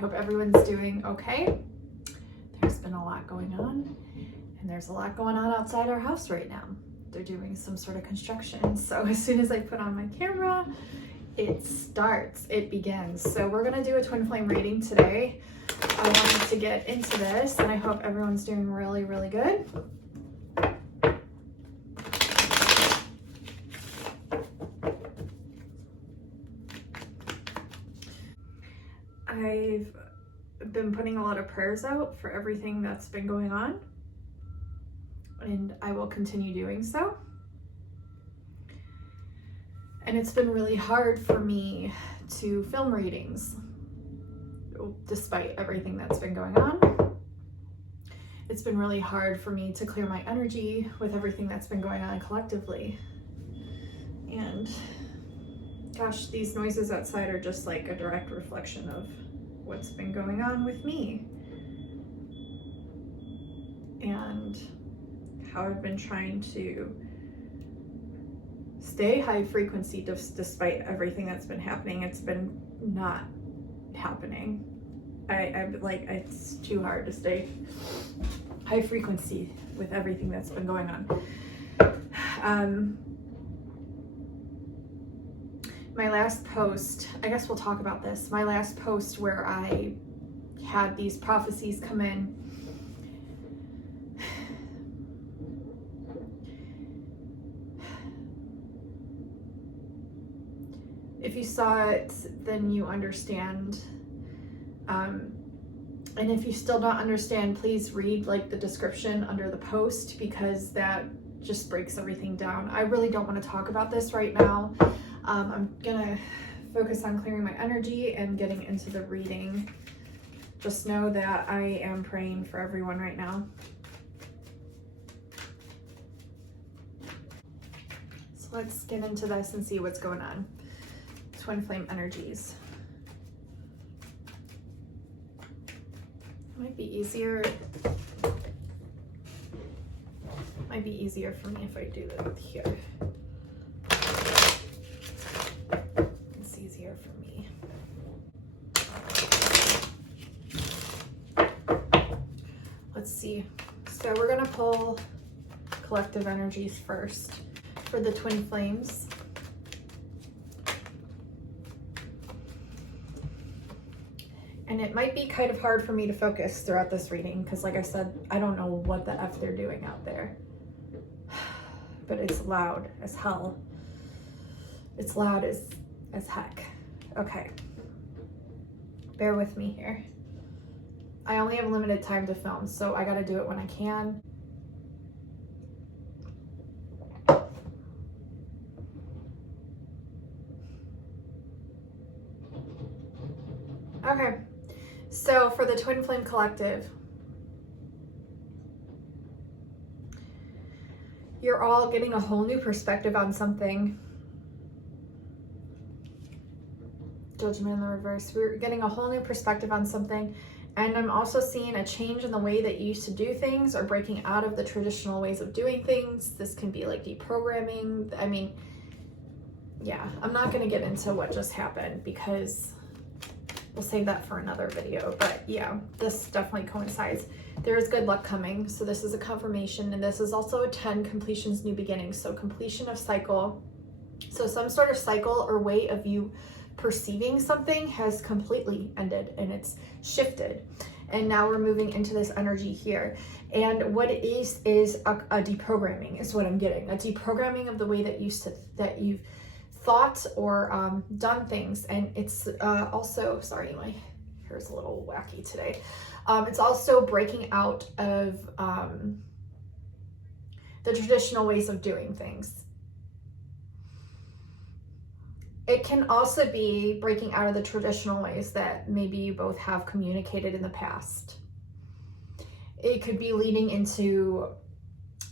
hope everyone's doing okay. There's been a lot going on, and there's a lot going on outside our house right now. They're doing some sort of construction. So as soon as I put on my camera, it begins. So we're gonna do a twin flame reading today. I wanted to get into this, and I hope everyone's doing really, really good. I've been putting a lot of prayers out for everything that's been going on, and I will continue doing so. And it's been really hard for me to film readings despite everything that's been going on. It's been really hard for me to clear my energy with everything that's been going on collectively. And gosh, these noises outside are just like a direct reflection of what's been going on with me and how I've been trying to stay high frequency despite everything that's been happening. It's been not happening. I'm like, it's too hard to stay high frequency with everything that's been going on. My last post, I guess we'll talk about this. My last post where I had these prophecies come in, if you saw it, then you understand. And if you still don't understand, please read like the description under the post, because that just breaks everything down. I really don't want to talk about this right now. I'm gonna focus on clearing my energy and getting into the reading. Just know that I am praying for everyone right now. So let's get into this and see what's going on. Twin flame energies. Might be easier for me if I do that here. It's easier for me. Let's see. So we're gonna pull collective energies first for the twin flames. And it might be kind of hard for me to focus throughout this reading because, like I said, I don't know what the F they're doing out there. But it's loud as hell. It's loud as heck. Okay. Bear with me here. I only have limited time to film, so I gotta do it when I can. Okay. So for the Twin Flame Collective, you're all getting a whole new perspective on something. Judgment in the reverse. We're getting a whole new perspective on something. And I'm also seeing a change in the way that you used to do things, or breaking out of the traditional ways of doing things. This can be like deprogramming. I mean, yeah, I'm not going to get into what just happened because we'll save that for another video. But yeah, this definitely coincides. There is good luck coming. So this is a confirmation, and this is also a 10 completions, new beginnings. So completion of cycle. So some sort of cycle or way of you perceiving something has completely ended, and it's shifted. And now we're moving into this energy here. And what it is a deprogramming is what I'm getting. A deprogramming of the way that you've thought or done things. And it's also, sorry, my hair's a little wacky today. It's also breaking out of the traditional ways of doing things. It can also be breaking out of the traditional ways that maybe you both have communicated in the past. It could be leading into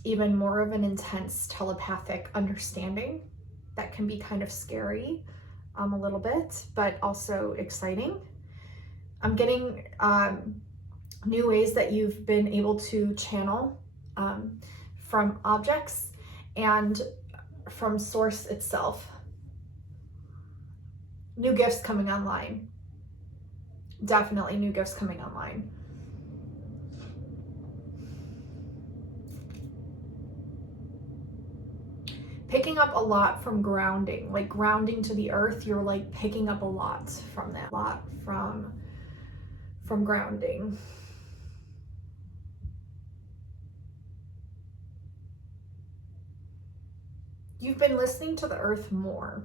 even more of an intense telepathic understanding that can be kind of scary a little bit, but also exciting. I'm getting new ways that you've been able to channel from objects and from source itself. New gifts coming online. Definitely new gifts coming online. Picking up a lot from grounding, like grounding to the earth. You're like picking up a lot from that, from grounding. You've been listening to the earth more.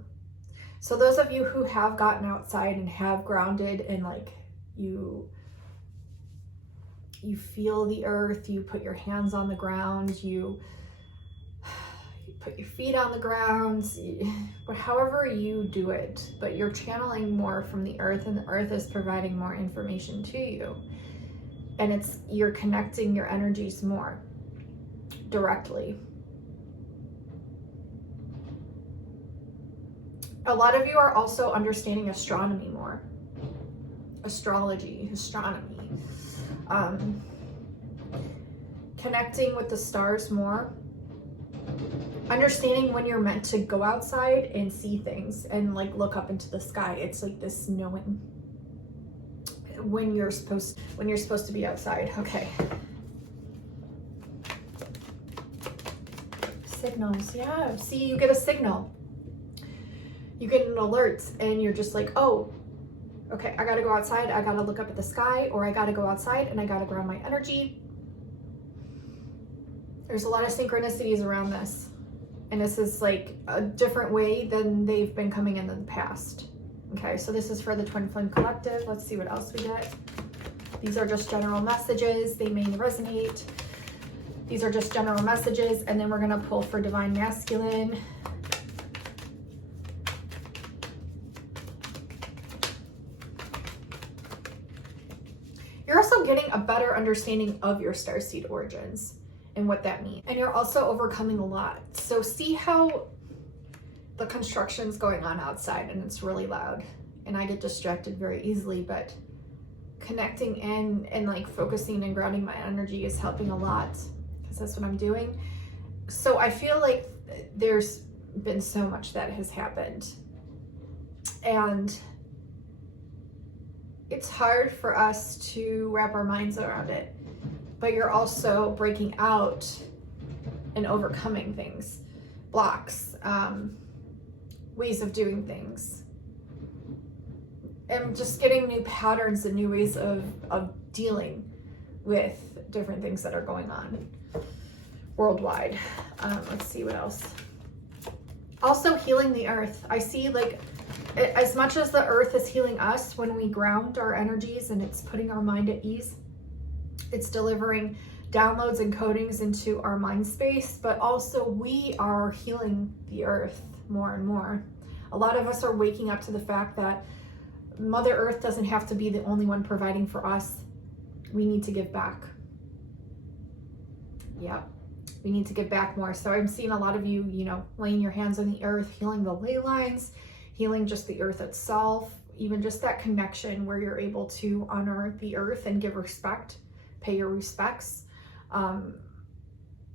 So those of you who have gotten outside and have grounded, and like you feel the earth, you put your hands on the ground, you put your feet on the ground, but however you do it, but you're channeling more from the earth, and the earth is providing more information to you, and you're connecting your energies more directly. A lot of you are also understanding astronomy more, astrology, astronomy, connecting with the stars more, understanding when you're meant to go outside and see things and like look up into the sky. It's like this knowing when you're supposed to be outside. Okay. Signals. Yeah. See, you get a signal. You get an alert, and you're just like, oh, okay, I gotta go outside. I gotta look up at the sky, or I gotta go outside and I gotta ground my energy. There's a lot of synchronicities around this. And this is like a different way than they've been coming in the past. Okay, so this is for the Twin Flame Collective. Let's see what else we get. These are just general messages. They may resonate. These are just general messages. And then we're gonna pull for Divine Masculine. You're also getting a better understanding of your starseed origins and what that means. And you're also overcoming a lot. So see how the construction's going on outside and it's really loud, and I get distracted very easily, but connecting in and like focusing and grounding my energy is helping a lot, because that's what I'm doing. So I feel like there's been so much that has happened, and it's hard for us to wrap our minds around it, but you're also breaking out and overcoming things, blocks, ways of doing things, and just getting new patterns and new ways of dealing with different things that are going on worldwide. Let's see what else. Also healing the earth. I see like, as much as the earth is healing us when we ground our energies and it's putting our mind at ease, it's delivering downloads and codings into our mind space, but also we are healing the earth more and more. A lot of us are waking up to the fact that Mother Earth doesn't have to be the only one providing for us. We need to give back. Yep, we need to give back more. So I'm seeing a lot of you, laying your hands on the earth, healing the ley lines, healing just the earth itself, even just that connection where you're able to honor the earth and give respect, pay your respects.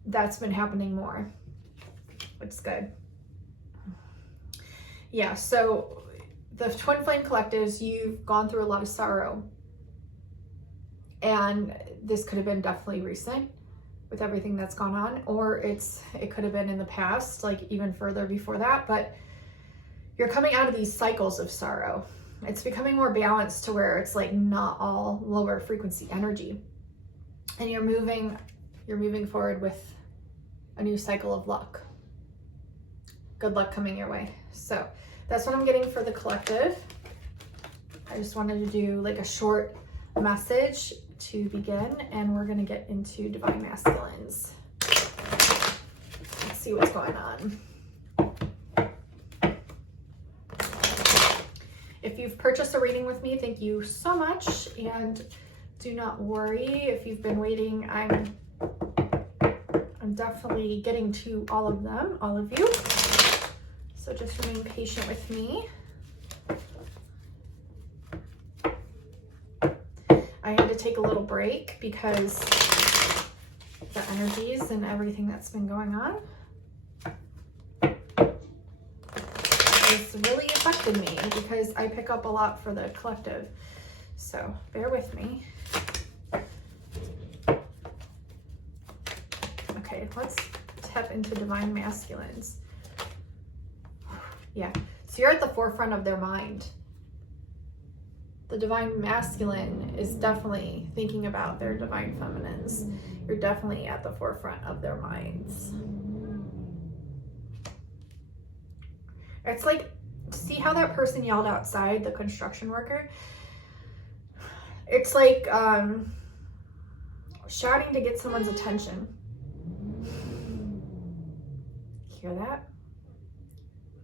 That's been happening more, which is good. Yeah, so the Twin Flame Collectives, you've gone through a lot of sorrow, and this could have been definitely recent with everything that's gone on, or it could have been in the past, like even further before that, but you're coming out of these cycles of sorrow. It's becoming more balanced to where it's like not all lower frequency energy, and you're moving forward with a new cycle of luck. Good luck coming your way. So that's what I'm getting for the collective. I just wanted to do like a short message to begin, and we're gonna get into Divine Masculines. Let's see what's going on. If you've purchased a reading with me, thank you so much, and do not worry if you've been waiting. I'm definitely getting to all of them, all of you. So just remain patient with me. I had to take a little break because the energies and everything that's been going on has really affected me, because I pick up a lot for the collective. So bear with me. Okay, let's tap into divine masculines. Yeah, so you're at the forefront of their mind. The divine masculine is definitely thinking about their divine feminines. You're definitely at the forefront of their minds. It's like, see how that person yelled outside, the construction worker? It's like shouting to get someone's attention. Hear that?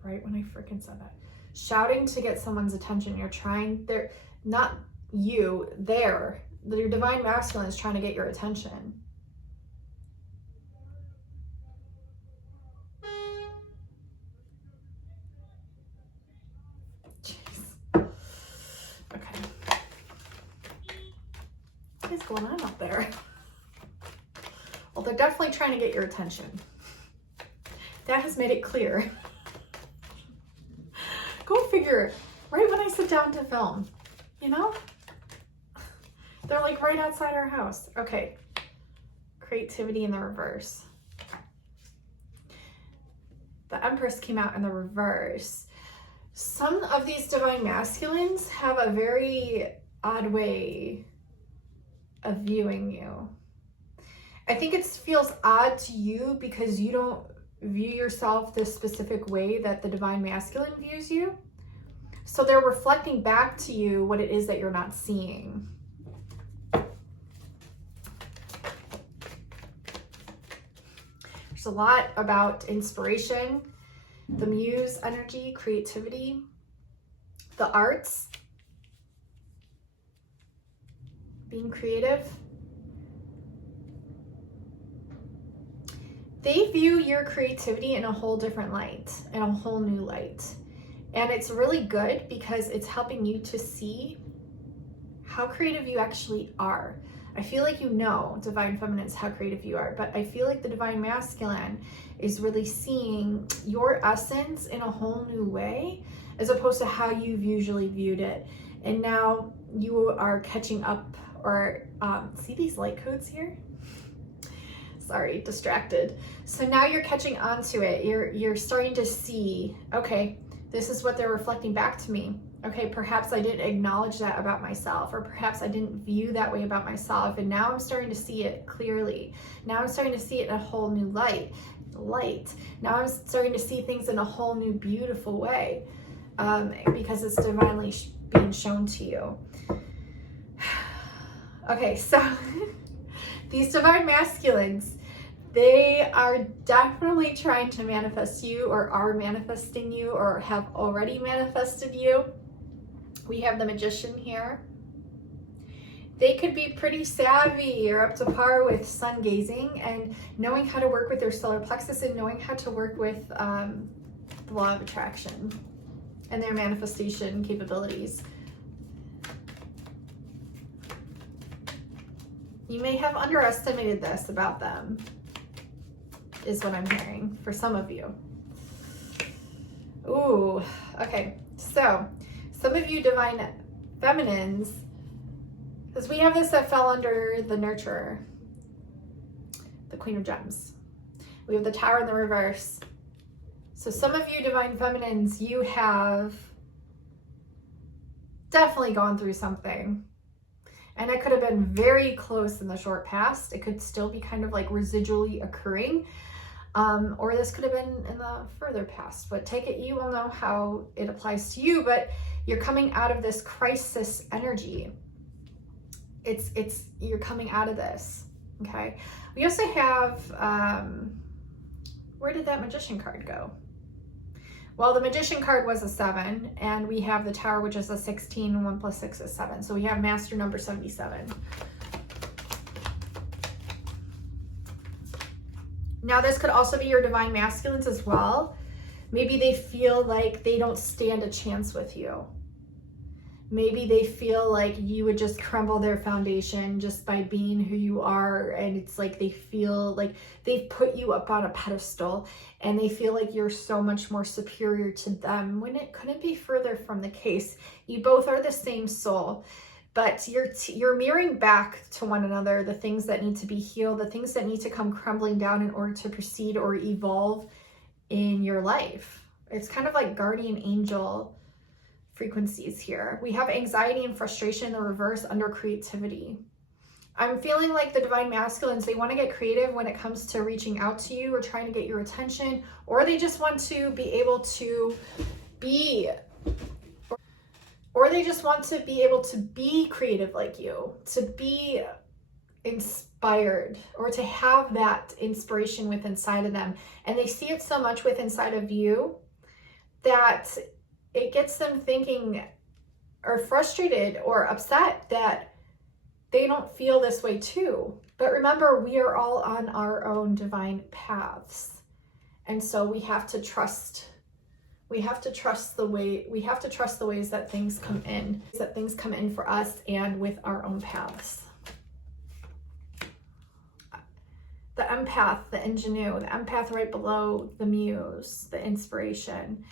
Right when I freaking said that. Shouting to get someone's attention. You're trying, they're not you, your divine masculine is trying to get your attention. Jeez. Okay. What is going on up there? Well, they're definitely trying to get your attention. That has made it clear. Go figure, right when I sit down to film, you know? They're like right outside our house. Okay, creativity in the reverse. The Empress came out in the reverse. Some of these divine masculines have a very odd way of viewing you. I think it feels odd to you because you don't view yourself this specific way that the divine masculine views you. So they're reflecting back to you what it is that you're not seeing. There's a lot about inspiration, the muse energy, creativity, the arts, being creative. They view your creativity in a whole different light, in a whole new light. And it's really good because it's helping you to see how creative you actually are. I feel like you know, divine feminines, how creative you are, but I feel like the divine masculine is really seeing your essence in a whole new way as opposed to how you've usually viewed it. And now you are catching up, or see these light codes here? Sorry, distracted. So now you're catching on to it. You're starting to see, okay, this is what they're reflecting back to me. Okay, perhaps I didn't acknowledge that about myself, or perhaps I didn't view that way about myself. And now I'm starting to see it clearly. Now I'm starting to see it in a whole new light. Now I'm starting to see things in a whole new beautiful way because it's divinely being shown to you. Okay, so these divine masculines, they are definitely trying to manifest you, or are manifesting you, or have already manifested you. We have the Magician here. They could be pretty savvy or up to par with sun gazing and knowing how to work with their solar plexus and knowing how to work with the law of attraction and their manifestation capabilities. You may have underestimated this about them, is what I'm hearing for some of you. Ooh, okay. So some of you divine feminines, because we have this that fell under the nurturer, the Queen of Gems. We have the Tower in the reverse. So some of you divine feminines, you have definitely gone through something. And it could have been very close in the short past. It could still be kind of like residually occurring. Or this could have been in the further past. But take it, you will know how it applies to you. But you're coming out of this crisis energy. You're coming out of this, okay? We also have, where did that Magician card go? Well, the Magician card was a 7, and we have the Tower, which is a 16, and 1 plus 6 is 7. So we have Master number 77. Now, this could also be your divine masculines as well. Maybe they feel like they don't stand a chance with you. Maybe they feel like you would just crumble their foundation just by being who you are. And it's like they feel like they've put you up on a pedestal and they feel like you're so much more superior to them when it couldn't be further from the case. You both are the same soul. but you're mirroring back to one another the things that need to be healed, the things that need to come crumbling down in order to proceed or evolve in your life. It's kind of like guardian angel frequencies here. We have anxiety and frustration in the reverse under creativity. I'm feeling like the divine masculines, they want to get creative when it comes to reaching out to you or trying to get your attention, or they just want to be able to be, or they just want to be able to be creative like you, to be inspired, or to have that inspiration within inside of them. And they see it so much within inside of you that it gets them thinking or frustrated or upset that they don't feel this way too. But remember, we are all on our own divine paths. And so we have to trust the ways that things come in for us and with our own paths. The empath, the ingenue, the empath right below the muse, the inspiration.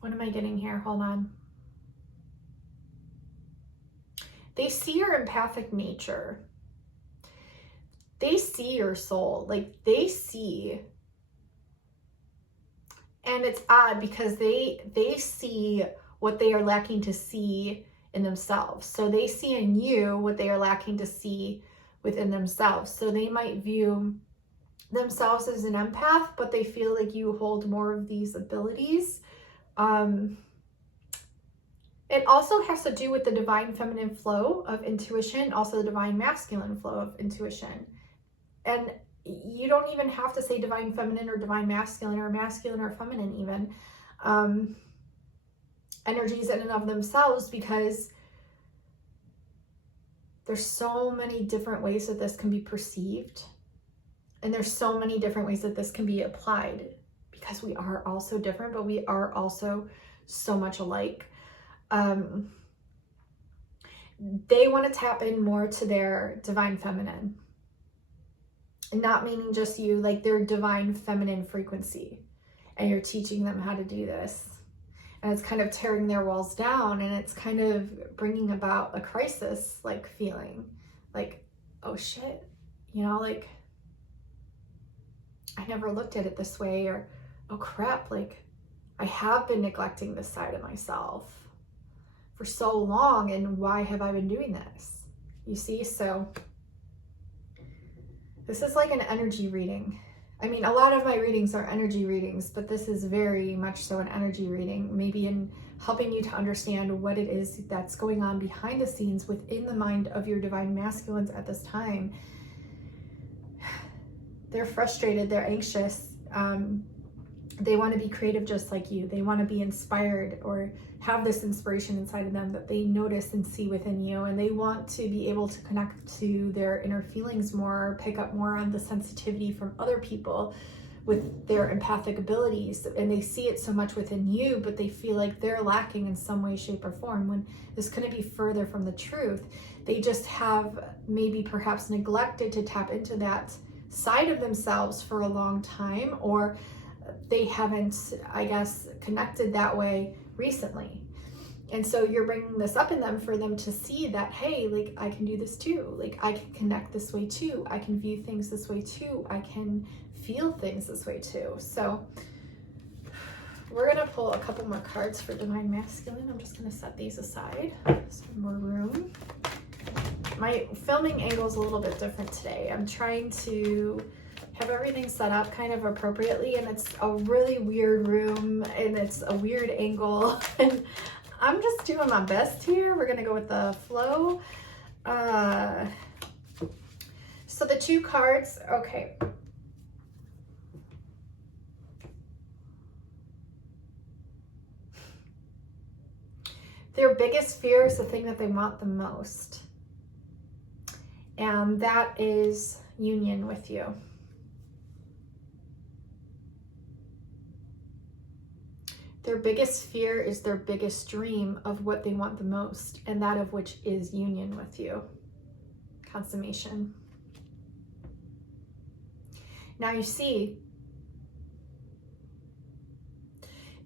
What am I getting here? Hold on. They see your empathic nature. They see your soul. Like, they see. And it's odd because they see what they are lacking to see in themselves. So they see in you what they are lacking to see within themselves. So they might view themselves as an empath, but they feel like you hold more of these abilities. It also has to do with the divine feminine flow of intuition, also the divine masculine flow of intuition. And you don't even have to say divine feminine or divine masculine or masculine or feminine even. Energies in and of themselves, because there's so many different ways that this can be perceived. And there's so many different ways that this can be applied, because we are all so different, but we are also so much alike. They want to tap in more to their divine feminine. And not meaning just you, like their divine feminine frequency. And you're teaching them how to do this. And it's kind of tearing their walls down, and it's kind of bringing about a crisis like feeling. Like, oh shit, you know, like, I never looked at it this way, or oh crap, like I have been neglecting this side of myself for so long, and why have I been doing this? You see, so this is like an energy reading. I mean, a lot of my readings are energy readings, but this is very much so an energy reading, maybe in helping you to understand what it is that's going on behind the scenes within the mind of your divine masculines at this time. They're frustrated, they're anxious, they want to be creative just like you. They want to be inspired or have this inspiration inside of them that they notice and see within you, and they want to be able to connect to their inner feelings more, pick up more on the sensitivity from other people with their empathic abilities, and they see it so much within you, but they feel like they're lacking in some way, shape, or form, when this couldn't be further from the truth. They just have maybe perhaps neglected to tap into that side of themselves for a long time, or they haven't, I guess, connected that way recently. And so you're bringing this up in them for them to see that, hey, like, I can do this too. Like, I can connect this way too. I can view things this way too. I can feel things this way too. So we're going to pull a couple more cards for Divine Masculine. I'm just going to set these aside. Some more room. My filming angle is a little bit different today. I'm trying to have everything set up kind of appropriately, and it's a really weird room, and it's a weird angle, and I'm just doing my best here. We're gonna go with the flow. So the two cards, okay. Their biggest fear is the thing that they want the most, and that is union with you. Their biggest fear is their biggest dream of what they want the most, and that of which is union with you. Consummation. Now you see,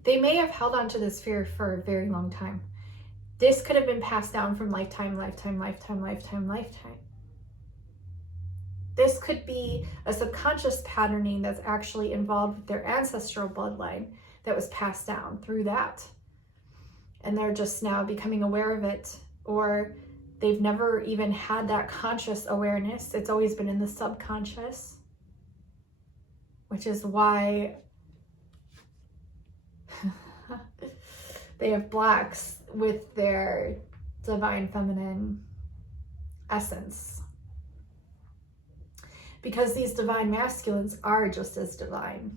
They may have held on to this fear for a very long time. This could have been passed down from lifetime. This could be a subconscious patterning that's actually involved with their ancestral bloodline that was passed down through that. And they're just now becoming aware of it, or they've never even had that conscious awareness. It's always been in the subconscious, which is why they have blocks with their divine feminine essence. Because these divine masculines are just as divine.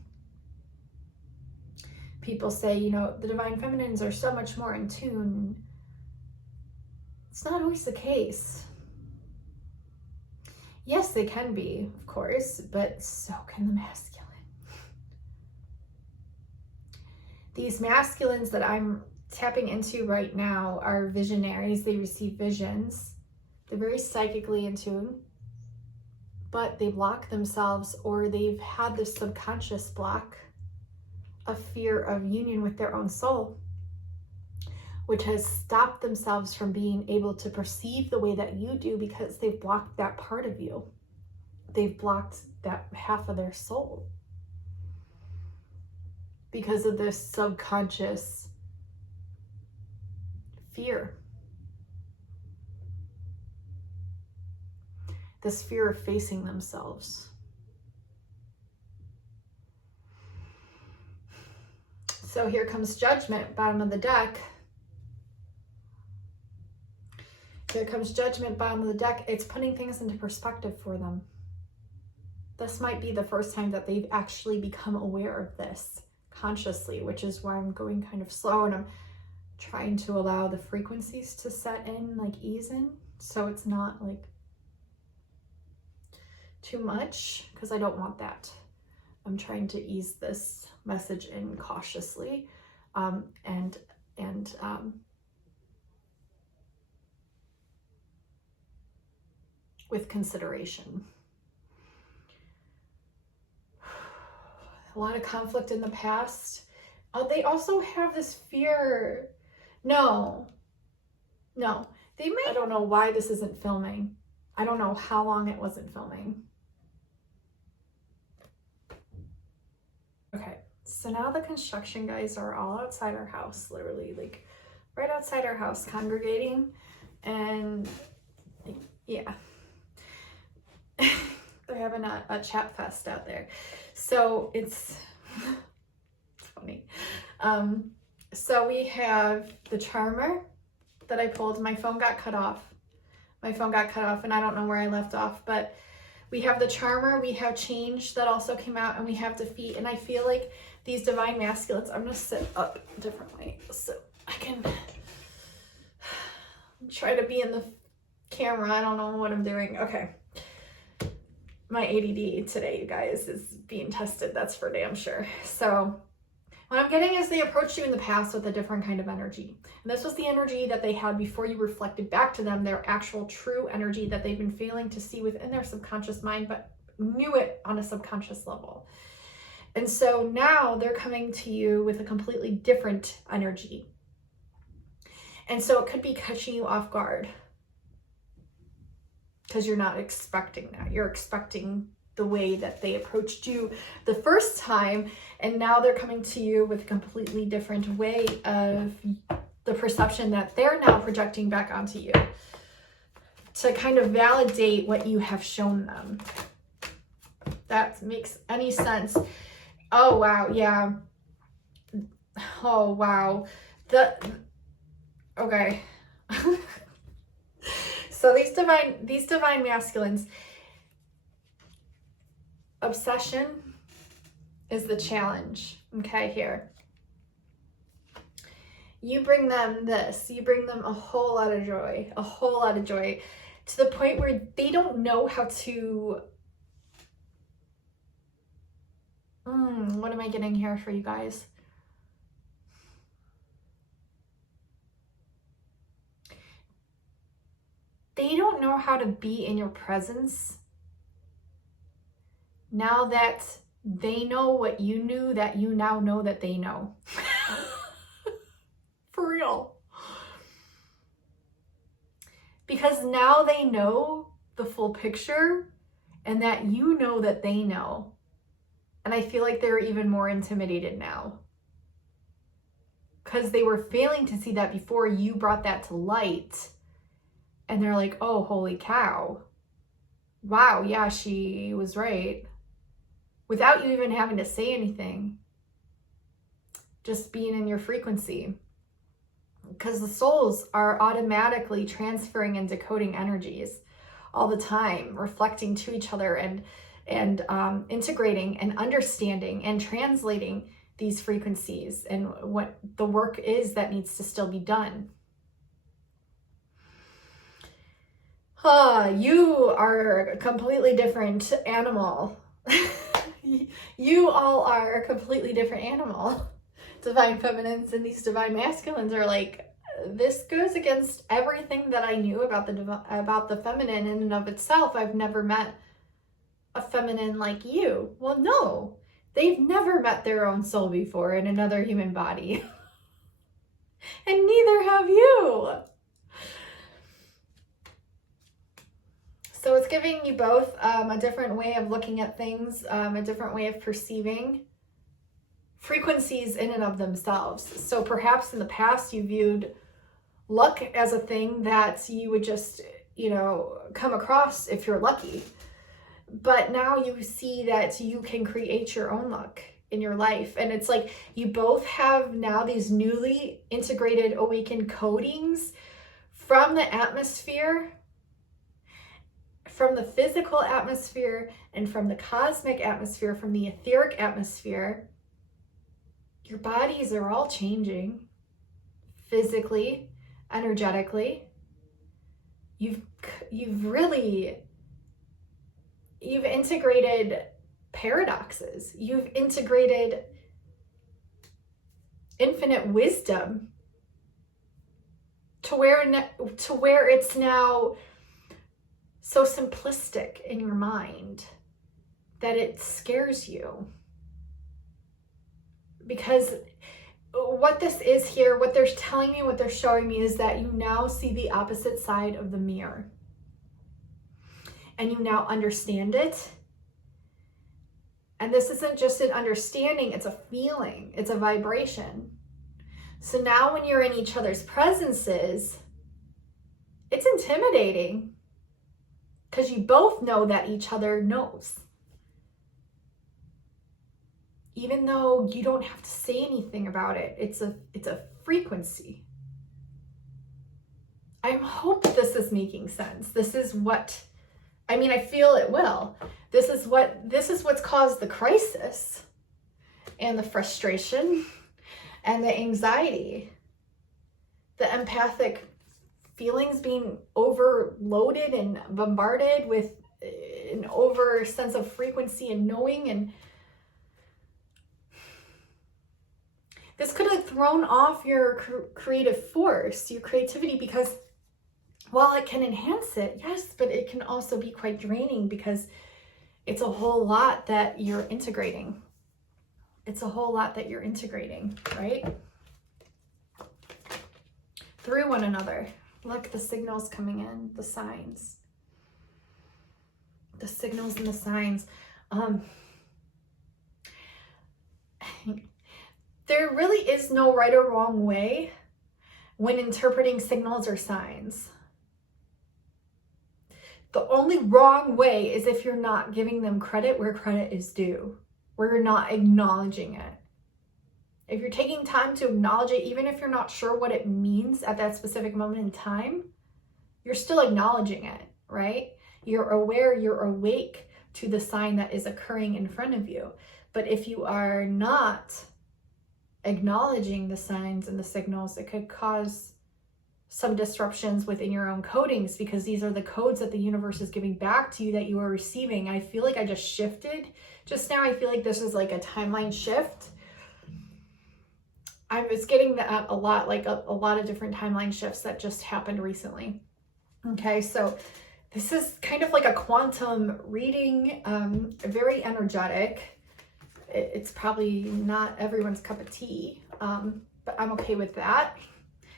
People say, you know, the divine feminines are so much more in tune. It's not always the case. Yes, they can be, of course, but so can the masculine. These masculines that I'm tapping into right now are visionaries. They receive visions. They're very psychically in tune, but they block themselves, or they've had this subconscious block of fear of union with their own soul, which has stopped themselves from being able to perceive the way that you do, because they've blocked that part of you. They've blocked that half of their soul because of this subconscious fear. This fear of facing themselves. So here comes Judgment, bottom of the deck. Here comes Judgment, bottom of the deck. It's putting things into perspective for them. This might be the first time that they've actually become aware of this consciously, which is why I'm going kind of slow, and I'm trying to allow the frequencies to set in, like ease in, so it's not like too much, because I don't want that. I'm trying to ease this message in cautiously, and with consideration. A lot of conflict in the past. They also have this fear. No, they may. I don't know why this isn't filming. I don't know how long it wasn't filming. Okay, so now the construction guys are all outside our house, literally, like right outside our house, congregating, and yeah, they're having a chat fest out there. So it's funny. So we have the charmer that I pulled. My phone got cut off. And I don't know where I left off, but we have the charmer, we have change that also came out, and we have defeat. And I feel like these divine masculines, I'm gonna sit up differently so I can try to be in the camera. I don't know what I'm doing. Okay. My ADD today, you guys, is being tested. That's for damn sure. So what I'm getting is they approached you in the past with a different kind of energy. And this was the energy that they had before you reflected back to them, their actual true energy that they've been failing to see within their subconscious mind, but knew it on a subconscious level. And so now they're coming to you with a completely different energy. And so it could be catching you off guard, because you're not expecting that. You're expecting the way that they approached you the first time, and now they're coming to you with a completely different way of the perception that they're now projecting back onto you to kind of validate what you have shown them. That makes any sense. Oh wow, yeah. Oh wow. Okay. So these divine masculines, obsession is the challenge. Okay, here. You bring them this. You bring them a whole lot of joy. To the point where they don't know how to... what am I getting here for you guys? They don't know how to be in your presence now that they know what you knew, that you now know that they know. real. Because now they know the full picture, and that you know that they know. And I feel like they're even more intimidated now. Because they were failing to see that before you brought that to light. And they're like, oh, holy cow. Wow, yeah, she was right. Without you even having to say anything. Just being in your frequency. Because the souls are automatically transferring and decoding energies all the time, reflecting to each other and integrating and understanding and translating these frequencies and what the work is that needs to still be done. You are a completely different animal. You all are a completely different animal. Divine feminines and these divine masculines are like, this goes against everything that I knew about the feminine in and of itself. I've never met a feminine like you. Well, no, they've never met their own soul before in another human body. And neither have you. So it's giving you both a different way of looking at things, a different way of perceiving frequencies in and of themselves. So perhaps in the past you viewed luck as a thing that you would just, come across if you're lucky. But now you see that you can create your own luck in your life. And it's like you both have now these newly integrated awakened codings from the atmosphere, from the physical atmosphere, and from the cosmic atmosphere, from the etheric atmosphere. Your bodies are all changing physically, energetically. You've integrated paradoxes. You've integrated infinite wisdom to where it's now so simplistic in your mind that it scares you. Because what this is here, what they're telling me, what they're showing me is that you now see the opposite side of the mirror. And you now understand it. And this isn't just an understanding, it's a feeling, it's a vibration. So now when you're in each other's presences, it's intimidating. Because you both know that each other knows. Even though you don't have to say anything about it, it's a frequency. I hope this is making sense. This is what, I feel it will. This is what's caused the crisis and the frustration and the anxiety, the empathic feelings being overloaded and bombarded with an over sense of frequency and knowing. And this could have thrown off your creative force, your creativity, because while it can enhance it, yes, but it can also be quite draining because it's a whole lot that you're integrating. It's a whole lot that you're integrating, right? Through one another. Look, the signals coming in, the signs. The signals and the signs. There really is no right or wrong way when interpreting signals or signs. The only wrong way is if you're not giving them credit where credit is due, where you're not acknowledging it. If you're taking time to acknowledge it, even if you're not sure what it means at that specific moment in time, you're still acknowledging it, right? You're aware, you're awake to the sign that is occurring in front of you. But if you are not acknowledging the signs and the signals, it could cause some disruptions within your own codings, because these are the codes that the universe is giving back to you that you are receiving. I feel like I just shifted just now. I feel like this is like a timeline shift. I was getting that a lot, like a lot of different timeline shifts that just happened recently. Okay, so this is kind of like a quantum reading, very energetic. It's probably not everyone's cup of tea, but I'm okay with that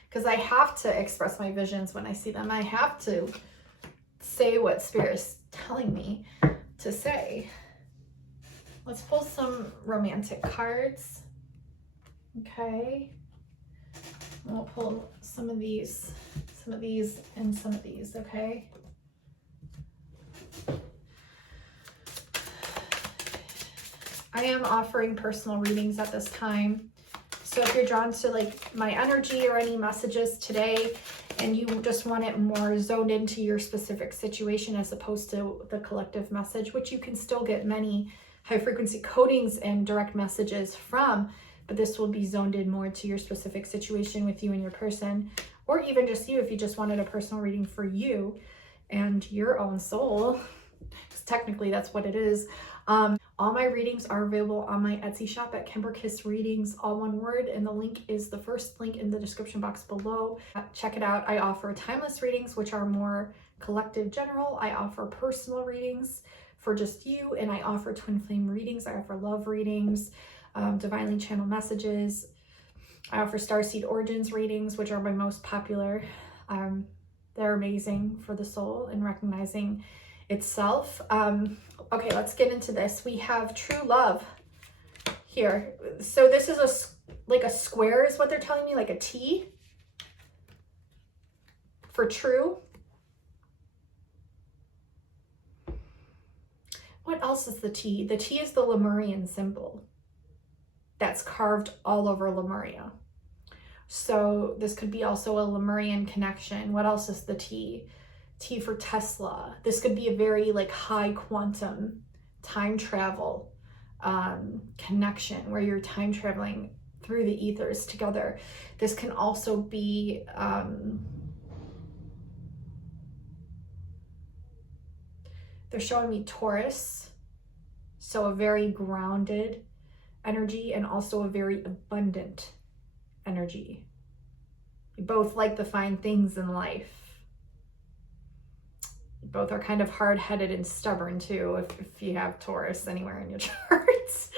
because I have to express my visions when I see them. I have to say what Spirit's telling me to say. Let's pull some romantic cards. Okay. We'll pull some of these, and some of these, okay? I am offering personal readings at this time. So if you're drawn to like my energy or any messages today, and you just want it more zoned into your specific situation as opposed to the collective message, which you can still get many high frequency codings and direct messages from, but this will be zoned in more to your specific situation with you and your person, or even just you if you just wanted a personal reading for you and your own soul, because technically that's what it is. All my readings are available on my Etsy shop at Kimberkiss Readings, all one word, and the link is the first link in the description box below. Check it out. I offer timeless readings, which are more collective general. I offer personal readings for just you, and I offer twin flame readings. I offer love readings, divinely channeled messages. I offer starseed origins readings, which are my most popular. They're amazing for the soul and recognizing itself. Okay, let's get into this. We have true love here. So this is like a square is what they're telling me, like a T for true. What else is the T? The T is the Lemurian symbol that's carved all over Lemuria. So this could be also a Lemurian connection. What else is the T? T for Tesla. This could be a very like high quantum time travel connection where you're time traveling through the ethers together. This can also be they're showing me Taurus, so a very grounded energy and also a very abundant energy. You both like the fine things in life. Both are kind of hard-headed and stubborn too, if you have Taurus anywhere in your charts.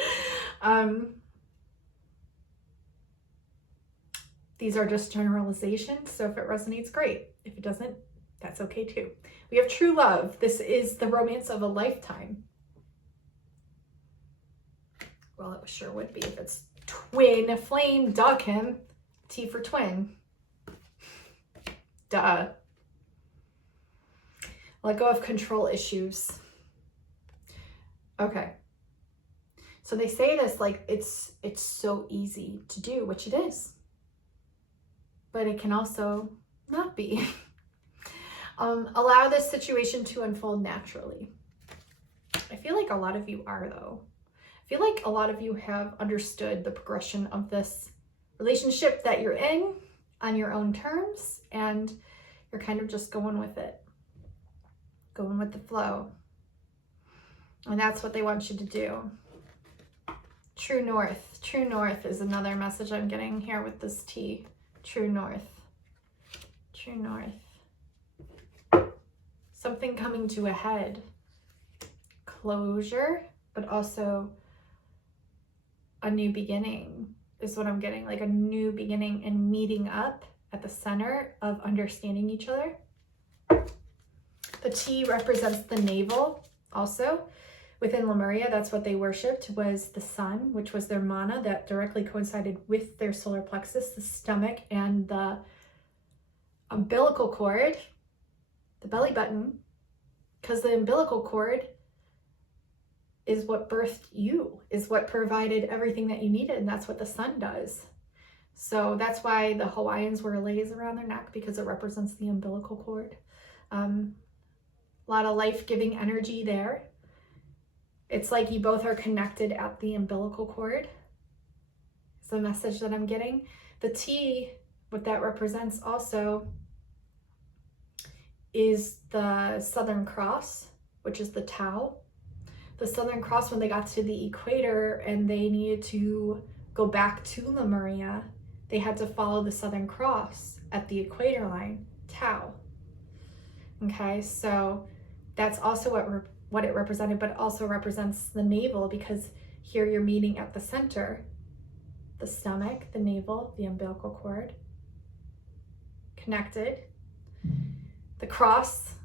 These are just generalizations, so if it resonates, great. If it doesn't, that's okay too. We have true love. This is the romance of a lifetime. Well, it sure would be if it's twin flame, duh, Kim. T for twin. Duh. Let go of control issues. Okay. So they say this like it's so easy to do, which it is. But it can also not be. Allow this situation to unfold naturally. I feel like a lot of you are, though. I feel like a lot of you have understood the progression of this relationship that you're in on your own terms, and you're kind of just going with it. Going with the flow. And that's what they want you to do. True North. True North is another message I'm getting here with this T. True North. True North. Something coming to a head. Closure, but also a new beginning is what I'm getting. Like a new beginning and meeting up at the center of understanding each other. The T represents the navel also. Within Lemuria, that's what they worshipped, was the sun, which was their mana that directly coincided with their solar plexus, the stomach, and the umbilical cord, the belly button, because the umbilical cord is what birthed you, is what provided everything that you needed, and that's what the sun does. So that's why the Hawaiians wear leis around their neck, because it represents the umbilical cord. A lot of life-giving energy there. It's like you both are connected at the umbilical cord. It's the message that I'm getting. The T, what that represents also is the Southern Cross, which is the Tau. The Southern Cross, when they got to the equator and they needed to go back to Lemuria, they had to follow the Southern Cross at the equator line, Tau. Okay, so that's also what it represented, but also represents the navel, because here you're meeting at the center, the stomach, the navel, the umbilical cord. connected. The cross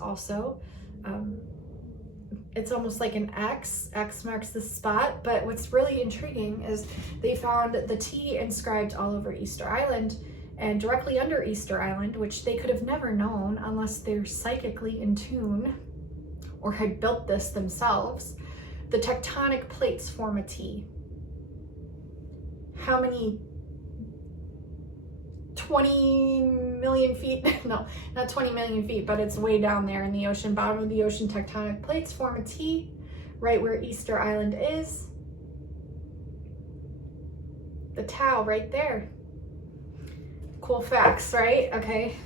also. It's almost like an X. X marks the spot. But what's really intriguing is they found the T inscribed all over Easter Island, and directly under Easter Island, which they could have never known unless they're psychically in tune or had built this themselves, the tectonic plates form a T. How many? 20 million feet? No, not 20 million feet, but it's way down there in the ocean, bottom of the ocean. Tectonic plates form a T right where Easter Island is. The Tau right there. Cool facts, right? Okay,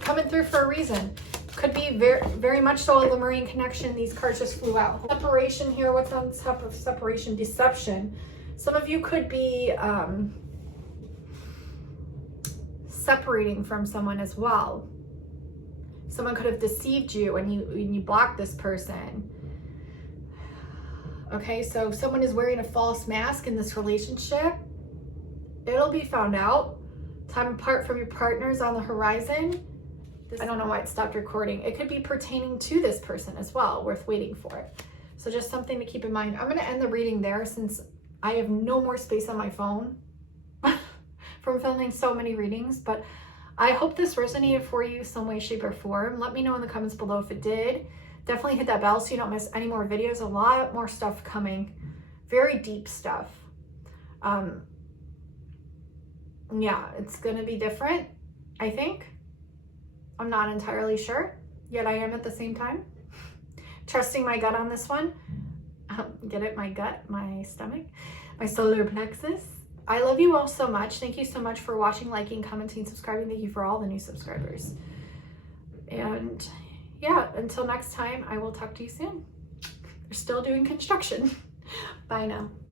coming through for a reason. Could be very much so a Lemurian connection. These cards just flew out. Separation here. What's on top of separation? Deception. Some of you could be separating from someone as well. Someone could have deceived you and you blocked this person. Okay, so someone is wearing a false mask in this relationship. It'll be found out. Time apart from your partners on the horizon. I don't know why it stopped recording. It could be pertaining to this person as well, worth waiting for it. So just something to keep in mind. I'm going to end the reading there since I have no more space on my phone from filming so many readings, but I hope this resonated for you some way, shape, or form. Let me know in the comments below if it did. Definitely hit that bell so you don't miss any more videos. A lot more stuff coming. Very deep stuff. Yeah, it's gonna be different, I think. I'm not entirely sure, yet I am at the same time. Trusting my gut on this one. Get it? My gut, my stomach, my solar plexus. I love you all so much. Thank you so much for watching, liking, commenting, subscribing. Thank you for all the new subscribers. And yeah, until next time, I will talk to you soon. We're still doing construction. Bye now.